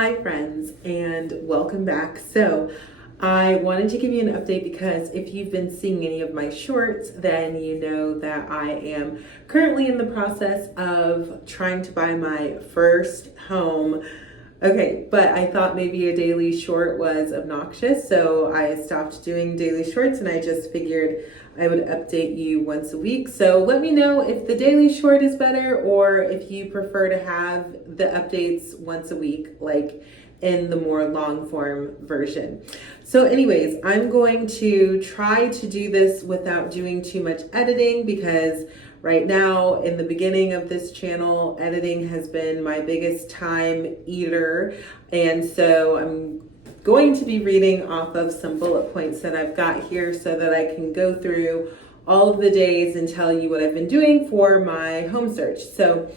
Hi friends, and welcome back. So I wanted to give you an update because if you've been seeing any of my shorts, then you know that I am currently in the process of trying to buy my first home. Okay, but I thought maybe a daily short was obnoxious, so I stopped doing daily shorts and I just figured I would update you once a week. So let me know if the daily short is better or if you prefer to have the updates once a week, like in the more long form version. So anyways, I'm going to try to do this without doing too much editing because right now, in the beginning of this channel, editing has been my biggest time eater. And so I'm going to be reading off of some bullet points that I've got here so that I can go through all of the days and tell you what I've been doing for my home search. So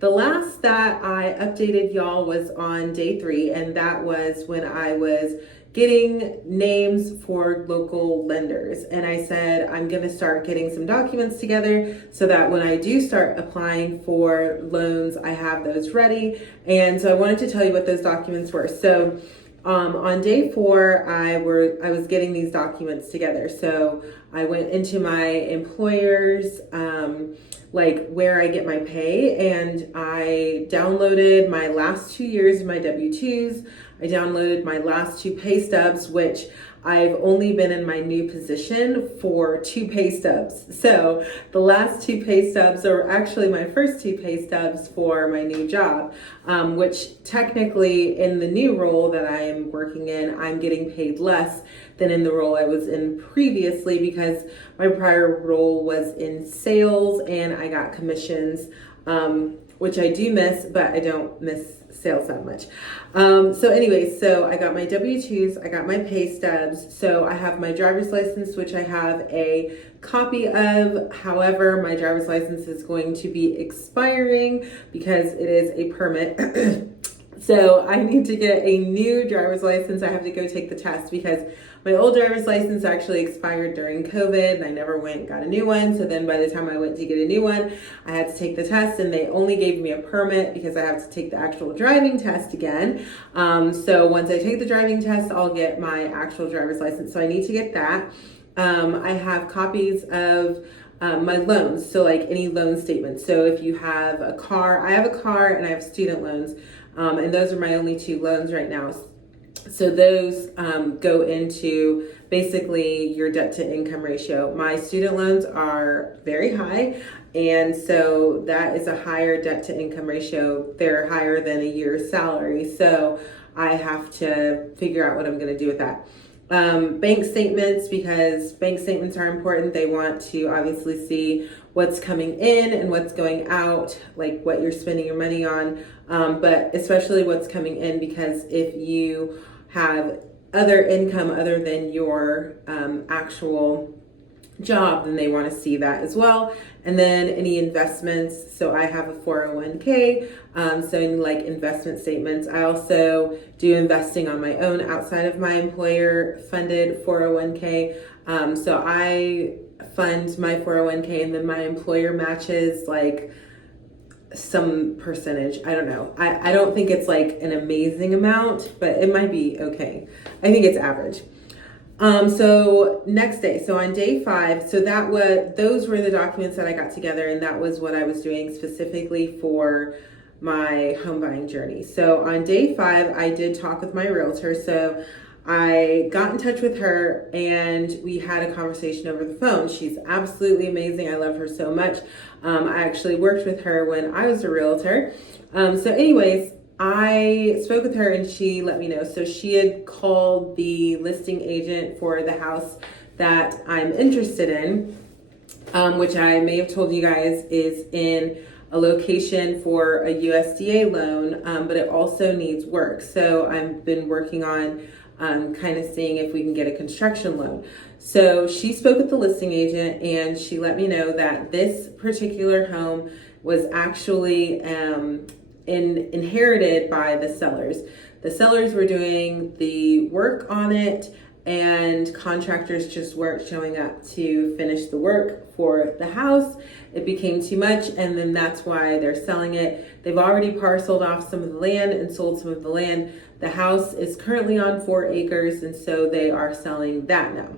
the last that I updated y'all was on day 3, and that was when I was getting names for local lenders. And I said, I'm going to start getting some documents together so that when I do start applying for loans, I have those ready. And so I wanted to tell you what those documents were. So on day 4, I was getting these documents together. So I went into my employer's, like where I get my pay, and I downloaded my last 2 years of my W-2s. I downloaded my last 2 pay stubs, which I've only been in my new position for 2 pay stubs. So the last 2 pay stubs are actually my first 2 pay stubs for my new job, which technically in the new role that I am working in, I'm getting paid less than in the role I was in previously because my prior role was in sales and I got commissions, which I do miss, but I don't miss sales that much. So anyways, so I got my W-2s, I got my pay stubs. So I have my driver's license, which I have a copy of. However, my driver's license is going to be expiring because it is a permit. So I need to get a new driver's license. I have to go take the test because my old driver's license actually expired during COVID and I never went and got a new one. So then by the time I went to get a new one, I had to take the test and they only gave me a permit because I have to take the actual driving test again. So once I take the driving test, I'll get my actual driver's license. So I need to get that. I have copies of my loans. So like any loan statements. So if you have a car, I have a car and I have student loans. And those are my only 2 loans right now. So those go into basically your debt to income ratio. My student loans are very high. And so that is a higher debt to income ratio. They're higher than a year's salary. So I have to figure out what I'm going to do with that. Bank statements, because bank statements are important. They want to obviously see what's coming in and what's going out, like what you're spending your money on, but especially what's coming in, because if you have other income other than your actual job, then they want to see that as well. And then any investments. So I have a 401k, so in like investment statements. I also do investing on my own outside of my employer funded 401k. So I fund my 401k and then my employer matches like some percentage. I don't know. I don't think it's like an amazing amount, but it might be okay. I think it's average. So next day, so on day 5, so those were the documents that I got together, and that was what I was doing specifically for my home buying journey. So on day 5, I did talk with my realtor. So I got in touch with her and we had a conversation over the phone. She's absolutely amazing. I love her so much. I actually worked with her when I was a realtor. So anyways, I spoke with her and she let me know. So she had called the listing agent for the house that I'm interested in, which I may have told you guys is in a location for a USDA loan, but it also needs work. So I've been working on kind of seeing if we can get a construction loan. So she spoke with the listing agent and she let me know that this particular home was actually inherited by the sellers. The sellers were doing the work on it and contractors just weren't showing up to finish the work for the house. It became too much, and then that's why they're selling it. They've already parceled off some of the land and sold some of the land. The house is currently on 4 acres, and so they are selling that now.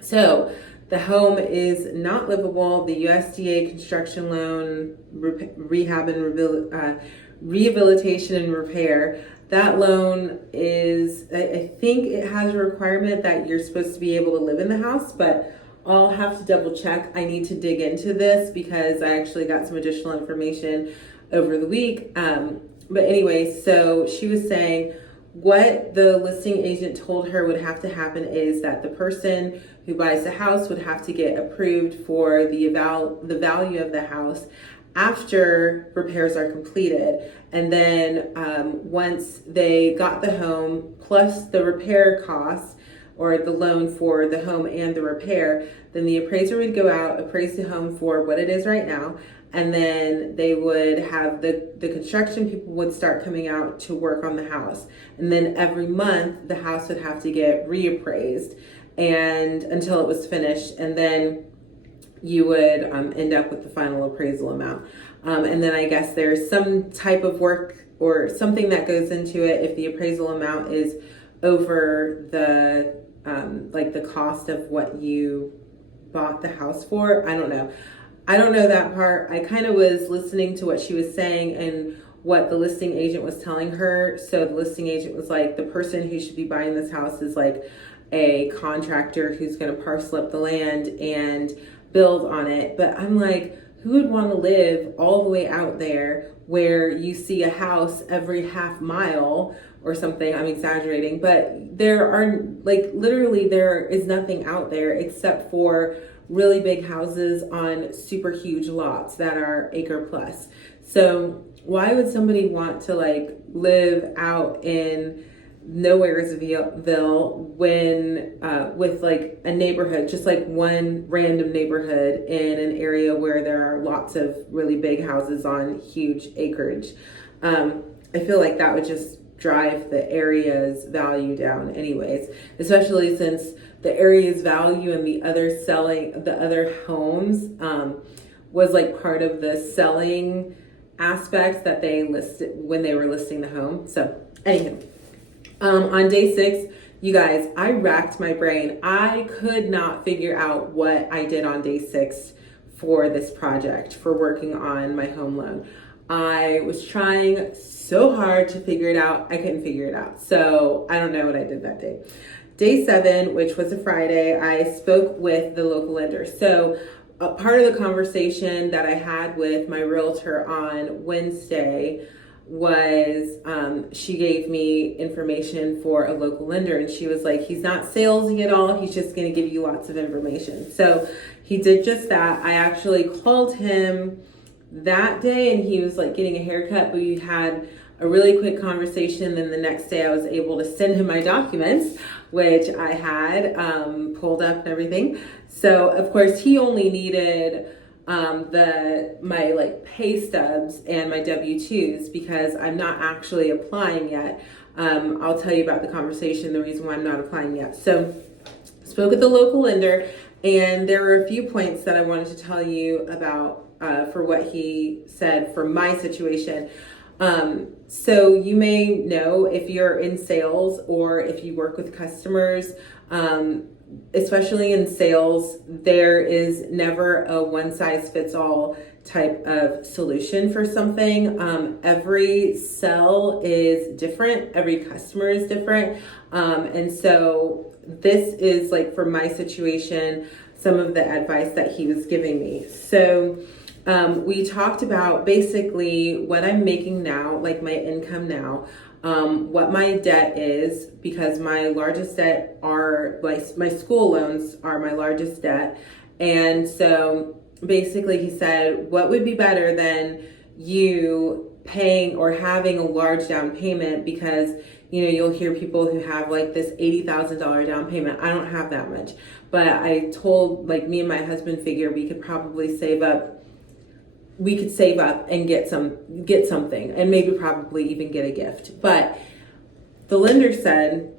So the home is not livable. The USDA construction loan, rehab and rehabilitation and repair, that loan is, I think it has a requirement that you're supposed to be able to live in the house, but I'll have to double check. I need to dig into this because I actually got some additional information over the week. But anyway, so she was saying what the listing agent told her would have to happen is that the person who buys the house would have to get approved for the value of the house after repairs are completed. And then once they got the home plus the repair costs or the loan for the home and the repair, then the appraiser would go out, appraise the home for what it is right now, and then they would have the construction people would start coming out to work on the house. And then every month the house would have to get reappraised and until it was finished, and then you would end up with the final appraisal amount. And then I guess there's some type of work or something that goes into it if the appraisal amount is over the like the cost of what you bought the house for. I don't know that part. I kind of was listening to what she was saying and what the listing agent was telling her. So the listing agent was like, the person who should be buying this house is like a contractor who's going to parcel up the land and build on it. But I'm like, who would want to live all the way out there where you see a house every half mile or something? I'm exaggerating, but there are like literally there is nothing out there except for really big houses on super huge lots that are acre plus. So why would somebody want to like live out in Nowheresville when with like a neighborhood, just like one random neighborhood in an area where there are lots of really big houses on huge acreage? I feel like that would just drive the area's value down anyways, especially since the area's value and the other homes was like part of the selling aspects that they listed when they were listing the home. So anywho, on day 6, you guys, I racked my brain. I could not figure out what I did on day 6 for this project, for working on my home loan. I was trying so hard to figure it out. I couldn't figure it out. So I don't know what I did that day. Day 7, which was a Friday, I spoke with the local lender. So a part of the conversation that I had with my realtor on Wednesday was she gave me information for a local lender, and she was like, he's not salesy at all. He's just going to give you lots of information. So he did just that. I actually called him that day and he was like getting a haircut, but we had a really quick conversation. Then the next day I was able to send him my documents, which I had pulled up and everything. So of course he only needed my like pay stubs and my W-2s because I'm not actually applying yet. I'll tell you about the conversation, the reason why I'm not applying yet. So spoke with the local lender, and there were a few points that I wanted to tell you about for what he said for my situation. So you may know if you're in sales or if you work with customers, especially in sales, there is never a one size fits all type of solution for something. Every sell is different. Every customer is different. And so this is like for my situation, some of the advice that he was giving me. So we talked about basically what I'm making now, like my income now, what my debt is, because my largest debt are like my school loans are my largest debt. And so basically he said, what would be better than you paying or having a large down payment? Because, you know, you'll hear people who have like this $80,000 down payment. I don't have that much, but I told, like, me and my husband figure we could probably save up and get something, and maybe probably even get a gift. But the lender said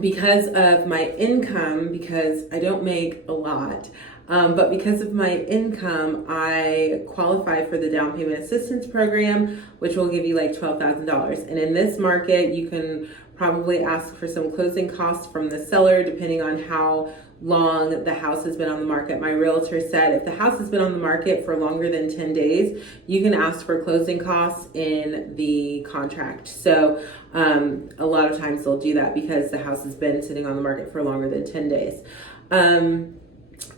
because of my income, because I don't make a lot, but because of my income, I qualify for the down payment assistance program, which will give you like $12,000. And in this market, you can probably ask for some closing costs from the seller, depending on how long the house has been on the market. My realtor said if the house has been on the market for longer than 10 days, you can ask for closing costs in the contract. So a lot of times they'll do that because the house has been sitting on the market for longer than 10 days.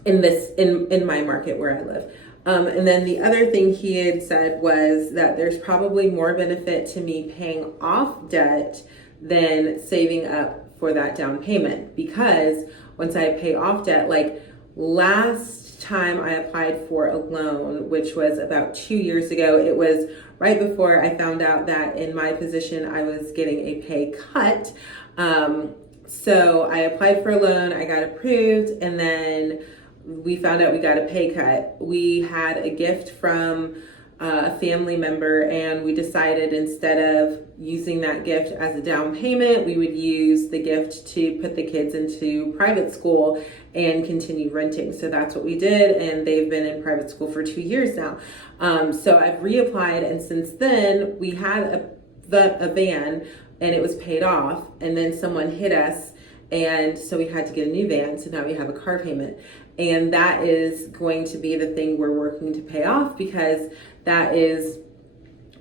In my market where I live. And then the other thing he had said was that there's probably more benefit to me paying off debt than saving up for that down payment, because once I pay off debt, like last time I applied for a loan, which was about 2 years ago, it was right before I found out that in my position I was getting a pay cut. So I applied for a loan, I got approved, and then we found out we got a pay cut. We had a gift from a family member, and we decided instead of using that gift as a down payment, we would use the gift to put the kids into private school and continue renting. So that's what we did, and they've been in private school for 2 years now. So I've reapplied, and since then we had a van, and it was paid off, and then someone hit us, and so we had to get a new van. So now we have a car payment, and that is going to be the thing we're working to pay off, because that is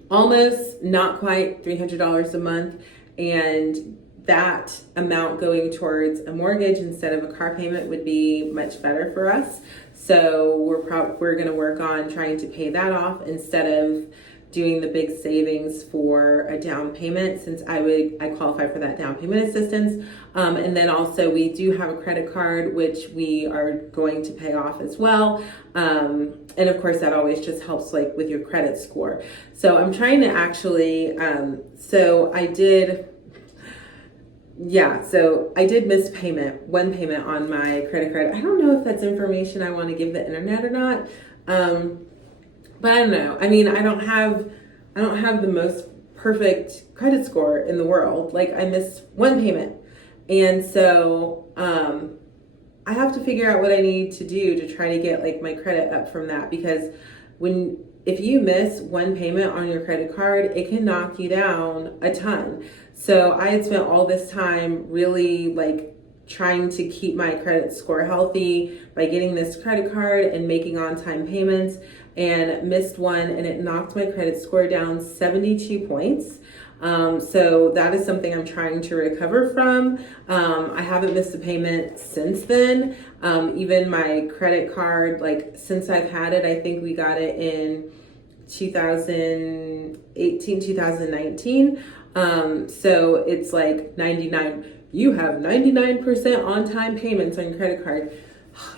almost, not quite $300 a month, and that amount going towards a mortgage instead of a car payment would be much better for us. So we're going to work on trying to pay that off instead of doing the big savings for a down payment, since I qualify for that down payment assistance. And then also we do have a credit card, which we are going to pay off as well. And of course that always just helps like with your credit score. So I'm trying to actually, so I did miss one payment on my credit card. I don't know if that's information I want to give the internet or not. But I don't know. I mean, I don't have the most perfect credit score in the world. Like, I missed one payment. And so I have to figure out what I need to do to try to get like my credit up from that, because if you miss one payment on your credit card, it can knock you down a ton. So I had spent all this time really like trying to keep my credit score healthy by getting this credit card and making on-time payments, and missed one, and it knocked my credit score down 72 points. So that is something I'm trying to recover from. I haven't missed a payment since then. Even my credit card, like since I've had it, I think we got it in 2018, 2019. So it's like 99. You have 99% on-time payments on your credit card.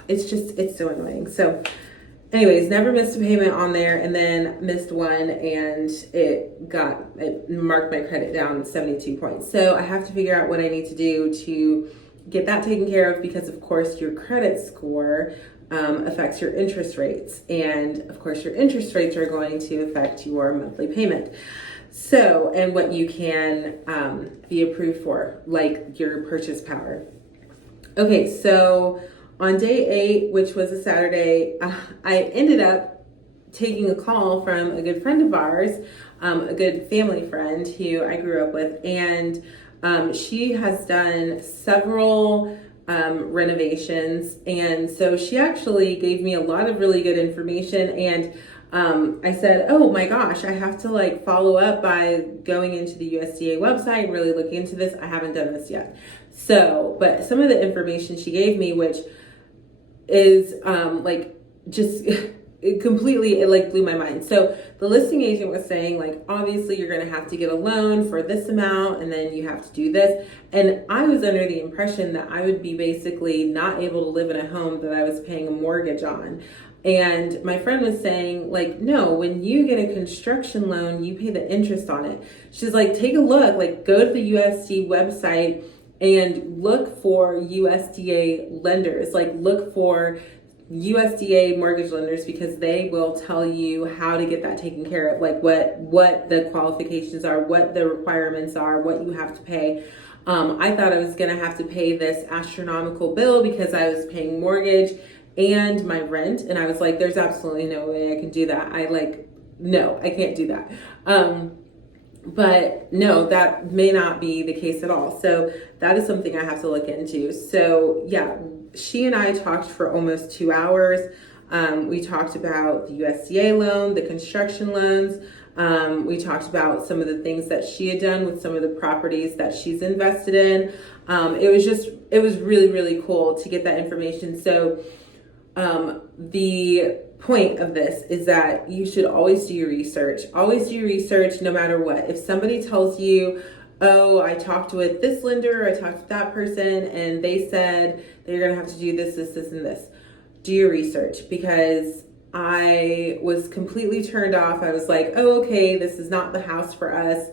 It's so annoying. So anyways, never missed a payment on there, and then missed one, and it marked my credit down 72 points. So I have to figure out what I need to do to get that taken care of, because of course your credit score affects your interest rates, and of course your interest rates are going to affect your monthly payment. So, and what you can be approved for, like your purchase power. Okay, so on day 8, which was a Saturday, I ended up taking a call from a good friend of ours, a good family friend who I grew up with, and she has done several renovations, and so she actually gave me a lot of really good information, and I said, oh my gosh, I have to like follow up by going into the USDA website and really looking into this. I haven't done this yet. So, but some of the information she gave me, which is like just it like blew my mind. So the listing agent was saying like, obviously you're going to have to get a loan for this amount, and then you have to do this. And I was under the impression that I would be basically not able to live in a home that I was paying a mortgage on. And my friend was saying like, no, when you get a construction loan, you pay the interest on it. She's like, take a look, like go to the USDA website and look for USDA lenders, like look for USDA mortgage lenders, because they will tell you how to get that taken care of, like what the qualifications are, what the requirements are, what you have to pay. I thought I was going to have to pay this astronomical bill because I was paying mortgage and my rent, and I was like, there's absolutely no way I can do that. No, I can't do that. But no, that may not be the case at all. So that is something I have to look into. So yeah, she and I talked for almost 2 hours. We talked about the USDA loan, the construction loans. We talked about some of the things that she had done with some of the properties that she's invested in. It was really, really cool to get that information. So the point of this is that you should always do your research. Always do your research no matter what. If somebody tells you, oh, I talked with this lender, or I talked with that person, and they said they're going to have to do this, and this. Do your research, because I was completely turned off. I was like, oh, okay, this is not the house for us.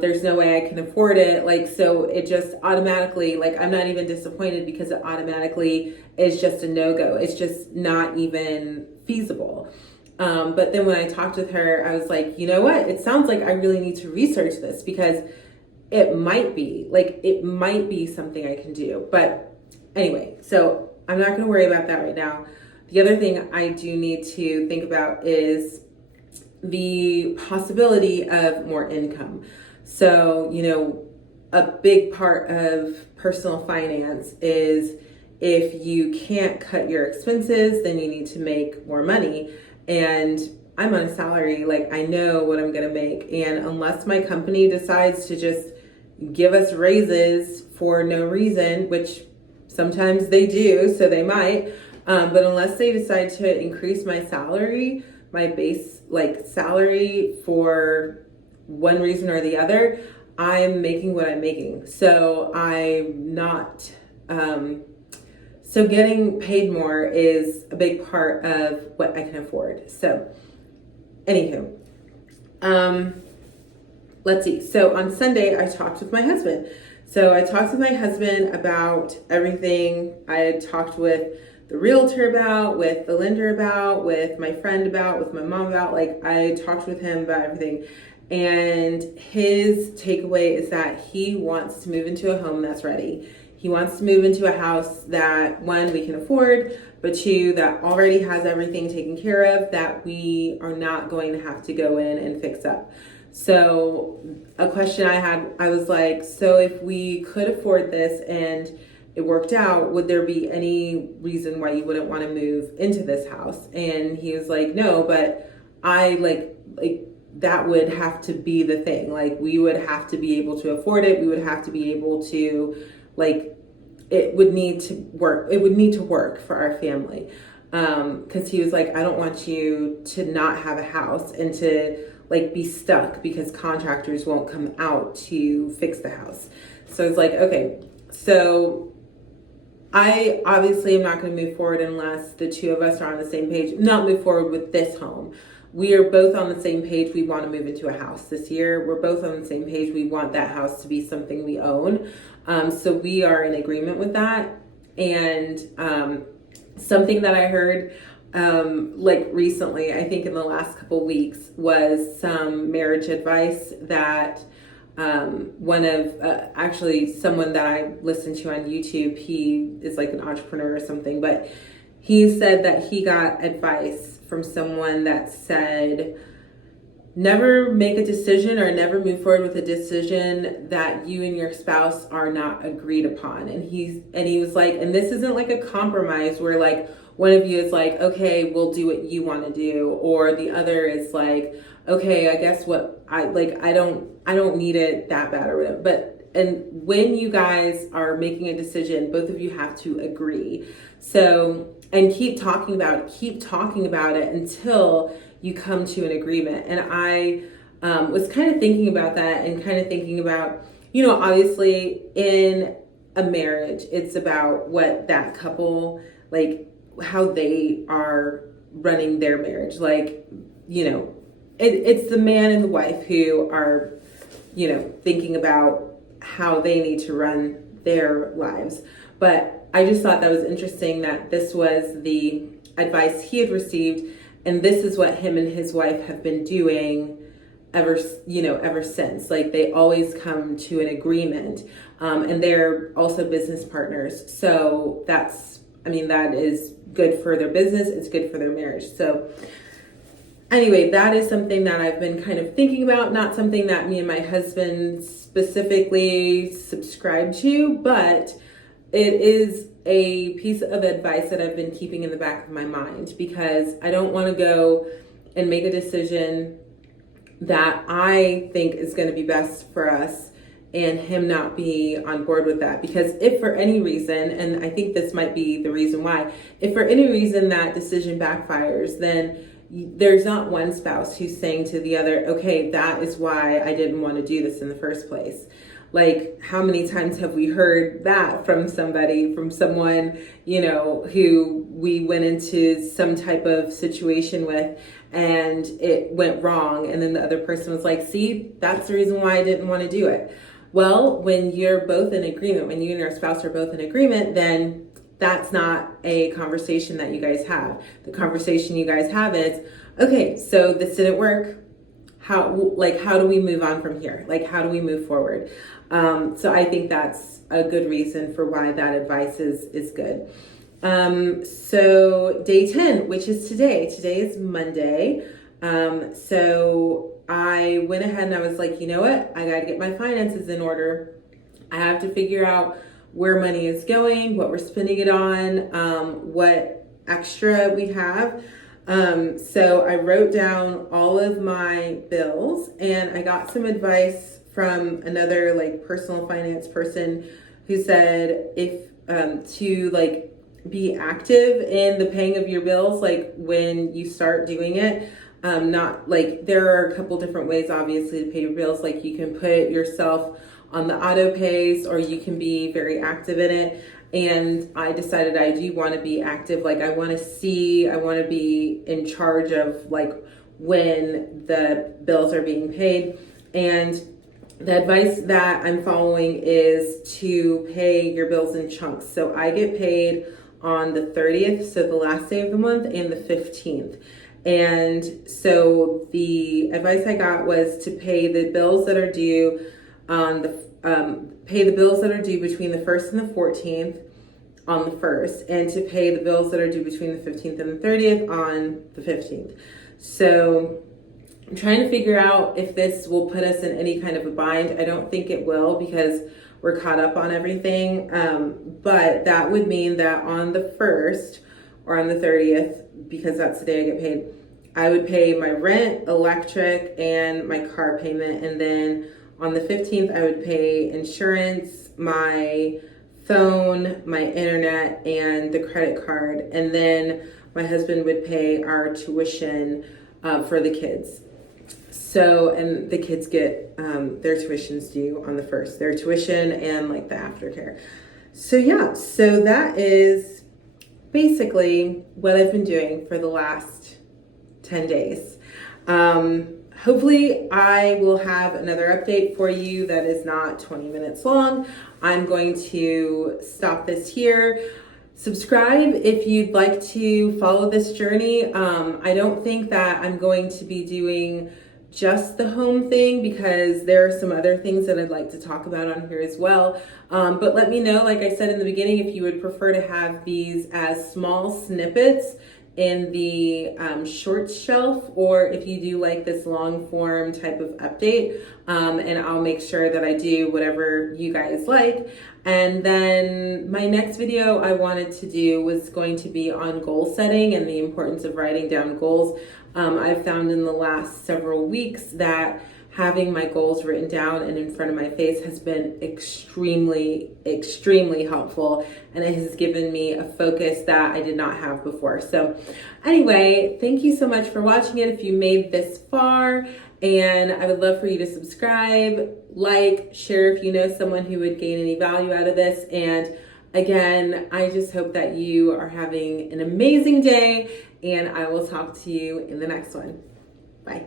There's no way I can afford it. Like, so it just automatically, like, I'm not even disappointed because it automatically is just a no-go. It's just not even feasible. But then when I talked with her, I was like, you know what? It sounds like I really need to research this, because it might be something I can do. But anyway, so I'm not going to worry about that right now. The other thing I do need to think about is the possibility of more income. So, a big part of personal finance is if you can't cut your expenses, then you need to make more money. And I'm on a salary, like, I know what I'm going to make. And unless my company decides to just give us raises for no reason, which sometimes they do, so they might, but unless they decide to increase my salary, my base salary, for one reason or the other, I'm making what I'm making. So I'm not, so getting paid more is a big part of what I can afford. So anywho, let's see. So on Sunday, I talked with my husband. So I talked with my husband about everything I had talked with the realtor about, with the lender about, with my friend about, with my mom about. Like, I talked with him about everything. And his takeaway is that he wants to move into a home that's ready. He wants to move into a house that, one, we can afford, but two, that already has everything taken care of, that we are not going to have to go in and fix up. So a question I had, I was like, so if we could afford this and it worked out, would there be any reason why you wouldn't want to move into this house? And he was like, no, but I like that would have to be the thing. Like, we would have to be able to afford it. We would have to be able to, it would need to work. It would need to work for our family. Cause he was like, I don't want you to not have a house and to be stuck because contractors won't come out to fix the house. So it's like, okay, so I obviously am not going to move forward unless the two of us are on the same page. Not move forward with this home. We are both on the same page. We want to move into a house this year. We're both on the same page. We want that house to be something we own. So we are in agreement with that. And something that I heard recently, I think in the last couple weeks, was some marriage advice that one of actually someone that I listen to on YouTube, he is like an entrepreneur or something, but he said that he got advice from someone that said, never make a decision or never move forward with a decision that you and your spouse are not agreed upon. And he was like, and this isn't like a compromise where one of you is like, okay, we'll do what you want to do, or the other is like, okay, I guess what I don't need it that bad or whatever. But, and when you guys are making a decision, both of you have to agree. So, and keep talking about it until you come to an agreement. And I was kind of thinking about that, and kind of thinking about, obviously in a marriage, it's about what that couple, how they are running their marriage. It's the man and the wife who are, thinking about how they need to run their lives. But I just thought that was interesting that this was the advice he had received, and this is what him and his wife have been doing ever since. Like, they always come to an agreement, and they're also business partners. So that is good for their business. It's good for their marriage. So anyway, that is something that I've been kind of thinking about, not something that me and my husband specifically subscribe to, but it is a piece of advice that I've been keeping in the back of my mind, because I don't want to go and make a decision that I think is going to be best for us and him not be on board with that. Because if for any reason, and I think this might be the reason why, if for any reason that decision backfires, then there's not one spouse who's saying to the other, okay, that is why I didn't want to do this in the first place. Like, how many times have we heard that from someone, who we went into some type of situation with and it went wrong, and then the other person was like, see, that's the reason why I didn't want to do it. Well, when you're both in agreement, when you and your spouse are both in agreement, then that's not a conversation that you guys have. The conversation you guys have is, okay, so this didn't work. How do we move on from here? Like, how do we move forward? So I think that's a good reason for why that advice is good. So day 10, which is today is Monday. So I went ahead and I was like, you know what? I got to get my finances in order. I have to figure out where money is going, what we're spending it on, what extra we have. So I wrote down all of my bills, and I got some advice from another personal finance person who said to be active in the paying of your bills, when you start doing it. Not there are a couple different ways obviously to pay your bills. Like, you can put yourself on the auto pays, or you can be very active in it. And I decided I do want to be active. I want to be in charge of when the bills are being paid. And the advice that I'm following is to pay your bills in chunks. So I get paid on the 30th, so the last day of the month, and the 15th. And so the advice I got was to pay the bills that are due between the 1st and the 14th on the 1st, and to pay the bills that are due between the 15th and the 30th on the 15th. So I'm trying to figure out if this will put us in any kind of a bind. I don't think it will, because we're caught up on everything. But that would mean that on the 1st or on the 30th, because that's the day I get paid, I would pay my rent, electric, and my car payment. And then on the 15th, I would pay insurance, my phone, my internet, and the credit card. And then my husband would pay our tuition for the kids. So, and the kids get their tuitions due on the 1st, their tuition and the aftercare. So yeah, so that is basically what I've been doing for the last 10 days. Hopefully I will have another update for you that is not 20 minutes long. I'm going to stop this here. Subscribe if you'd like to follow this journey. I don't think that I'm going to be doing just the home thing, because there are some other things that I'd like to talk about on here as well. But let me know, like I said in the beginning, if you would prefer to have these as small snippets in the shorts shelf, or if you do like this long form type of update, and I'll make sure that I do whatever you guys like. And then my next video I wanted to do was going to be on goal setting and the importance of writing down goals. I've found in the last several weeks that having my goals written down and in front of my face has been extremely, extremely helpful. And it has given me a focus that I did not have before. So anyway, thank you so much for watching it if you made this far. And I would love for you to subscribe, like, share if you know someone who would gain any value out of this. And again, I just hope that you are having an amazing day, and I will talk to you in the next one. Bye.